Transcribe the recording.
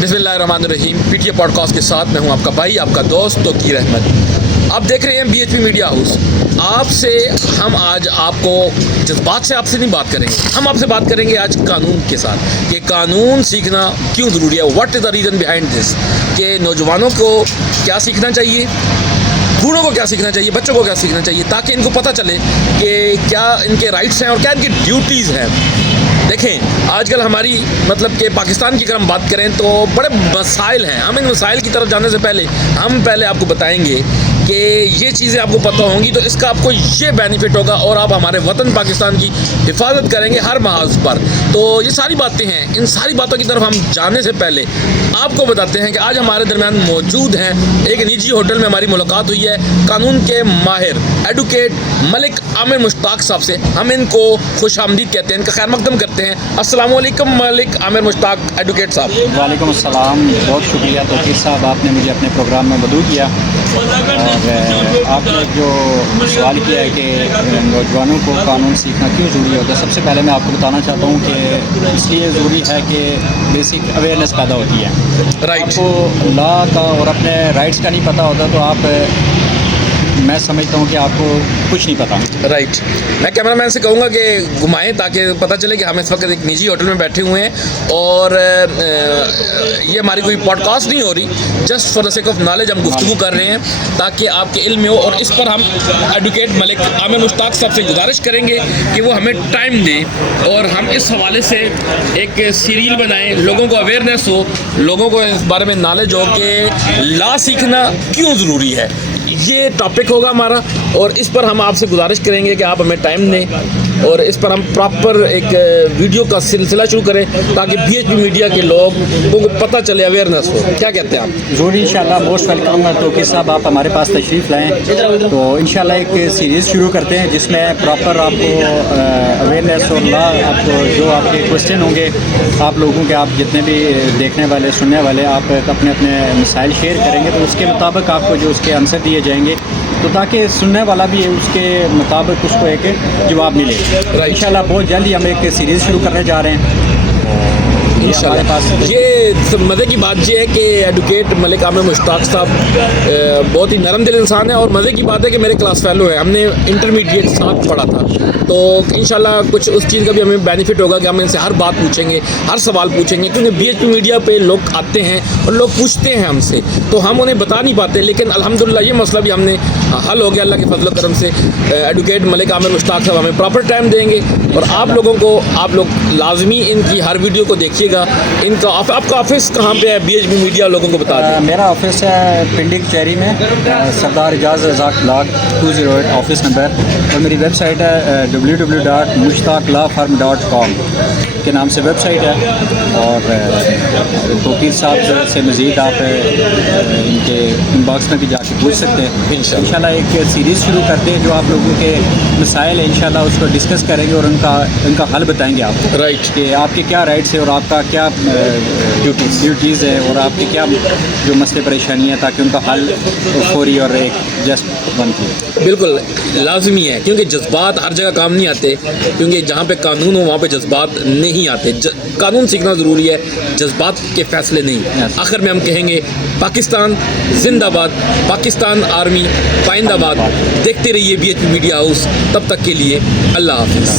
बिस्मिल्लाहिर्रहमानिर्रहीम। PTA podcast के साथ मैं हूं आपका भाई, आपका दोस्त तोकीर अहमद। आप देख रहे हैं बीएचपी मीडिया हाउस। आपसे हम आज आपको जज्बात से आपसे नहीं बात करेंगे, हम आपसे बात करेंगे आज कानून के साथ कि कानून सीखना क्यों ज़रूरी है। What is the reason behind this, कि नौजवानों को क्या सीखना चाहिए, बूढ़ों को क्या सीखना चाहिए, बच्चों को क्या सीखना चाहिए, ताकि इनको पता चले कि क्या इनके राइट्स हैं और क्या इनकी ड्यूटीज़ हैं। देखें, आजकल हमारी कि पाकिस्तान की अगर हम बात करें तो बड़े मसाइल हैं। हम इन मसाइल की तरफ जाने से पहले आपको बताएंगे कि ये चीज़ें आपको पता होंगी तो इसका आपको ये बेनिफिट होगा और आप हमारे वतन पाकिस्तान की हिफाजत करेंगे हर महाज पर। तो ये सारी बातें हैं। इन सारी बातों की तरफ हम जाने से पहले आपको बताते हैं कि आज हमारे दरमियान मौजूद हैं, एक निजी होटल में हमारी मुलाकात हुई है कानून के माहिर एडवोकेट मलिक आमिर मुश्ताक साहब से। हम इनको खुश आमदीद कहते हैं, इनका खैर मकदम करते हैं। अस्सलाम वालेकुम मलिक आमिर मुश्ताक एडवोकेट साहब। वालेकुम अस्सलाम, बहुत शुक्रिया तोकीर साहब, आपने मुझे अपने प्रोग्राम में मदऊ किया। और आपने जो सवाल किया है कि नौजवानों को कानून सीखना क्यों ज़रूरी होता है, सबसे पहले मैं आपको बताना चाहता हूँ कि इसलिए ज़रूरी है कि बेसिक अवेयरनेस पैदा होती है। राइट। आपको लॉ का और अपने राइट्स का नहीं पता होता तो मैं समझता हूँ कि आपको कुछ नहीं पता। राइट। मैं कैमरामैन से कहूँगा कि घुमाएं ताकि पता चले कि हम इस वक्त एक निजी होटल में बैठे हुए हैं और ये हमारी कोई पॉडकास्ट नहीं हो रही, just for the sake of knowledge हम गुफ्तगू कर रहे हैं ताकि आपके इल्म में हो। और इस पर हम एडवोकेट मलिक आमिर मुश्ताक साहब से गुजारिश करेंगे कि वो हमें टाइम दें और हम इस हवाले से एक सीरियल बनाएं, लोगों को अवेयरनेस हो, लोगों को इस बारे में नॉलेज हो कि लॉ सीखना क्यों ज़रूरी है। ये टॉपिक होगा हमारा और इस पर हम आपसे गुजारिश करेंगे कि आप हमें टाइम दें और इस पर हम प्रॉपर एक वीडियो का सिलसिला शुरू करें ताकि बीएचपी मीडिया के लोगों को पता चले, अवेयरनेस हो। क्या कहते हैं आप? ज़रूरी, इंशाल्लाह मोस्ट वेलकम। तोकीर साहब, आप हमारे पास तशरीफ़ लाएँ तो इंशाल्लाह एक सीरीज़ शुरू करते हैं जिसमें प्रॉपर आपको अवेयरनेस और लॉ, आपको जो आपके क्वेश्चन होंगे आप लोगों के, आप जितने भी देखने वाले सुनने वाले, आप अपने अपने मसाइल शेयर करेंगे तो उसके मुताबिक आपको जो उसके आंसर दिए जाएंगे तो ताकि सुनने वाला भी उसके मुताबिक उसको एक जवाब मिले। इंशाल्लाह बहुत जल्दी हम एक सीरीज़ शुरू करने जा रहे हैं इंशाल्लाह। ये मज़े की बात ये है कि एडवोकेट मलिक आमिर मुश्ताक साहब बहुत ही नरम दिल इंसान है और मज़े की बात है कि मेरे क्लास फेलो है, हमने इंटरमीडिएट साथ पढ़ा था। तो इंशाल्लाह कुछ उस चीज़ का भी हमें बेनिफिट होगा कि हम इनसे हर बात पूछेंगे, हर सवाल पूछेंगे, क्योंकि बीएचपी मीडिया पे लोग आते हैं और लोग पूछते हैं हमसे तो हम उन्हें बता नहीं पाते। लेकिन अल्हम्दुलिल्लाह ये मसला भी हमने हल हो गया अल्लाह के फजल करम से। एडवोकेट मलिक आमिर मुश्ताक साहब हमें प्रॉपर टाइम देंगे और आप लोग लाजमी इनकी हर वीडियो को देखिएगा। इनका आपका ऑफिस कहाँ पे है? बीएचपी मीडिया लोगों को बता दें। मेरा ऑफिस है पिंडी कचहरी में, Sardar Ejaz Razzaq block 208 office number, और मेरी वेबसाइट है www.mushtaqlawfirm.com के नाम से वेबसाइट है। और तोकीर साहब से मज़ीद आप इनके इनबॉक्स में भी जाके पूछ सकते हैं। इंशाल्लाह एक सीरीज़ शुरू करते हैं जो आप लोगों के मसाइल हैं, इंशाल्लाह उसको डिस्कस करेंगे और उनका हल बताएंगे आपको। राइट। कि आपके क्या राइट्स है और आपका क्या ड्यूटीज़ है और आपके क्या जो मसले परेशानी है, ताकि उनका हल फौरी और एक जस्ट बनती। बिल्कुल लाजमी है, क्योंकि जज्बात हर जगह काम नहीं आते, क्योंकि जहाँ पे कानून हो वहाँ पे जज्बात नहीं आते। कानून सीखना ज़रूरी है, जज्बात के फैसले नहीं। आखिर में हम कहेंगे पाकिस्तान जिंदाबाद, पाकिस्तान आर्मी पाइंदाबाद। देखते रहिए बीएचपी मीडिया हाउस, तब तक के लिए अल्लाह हाफिज़।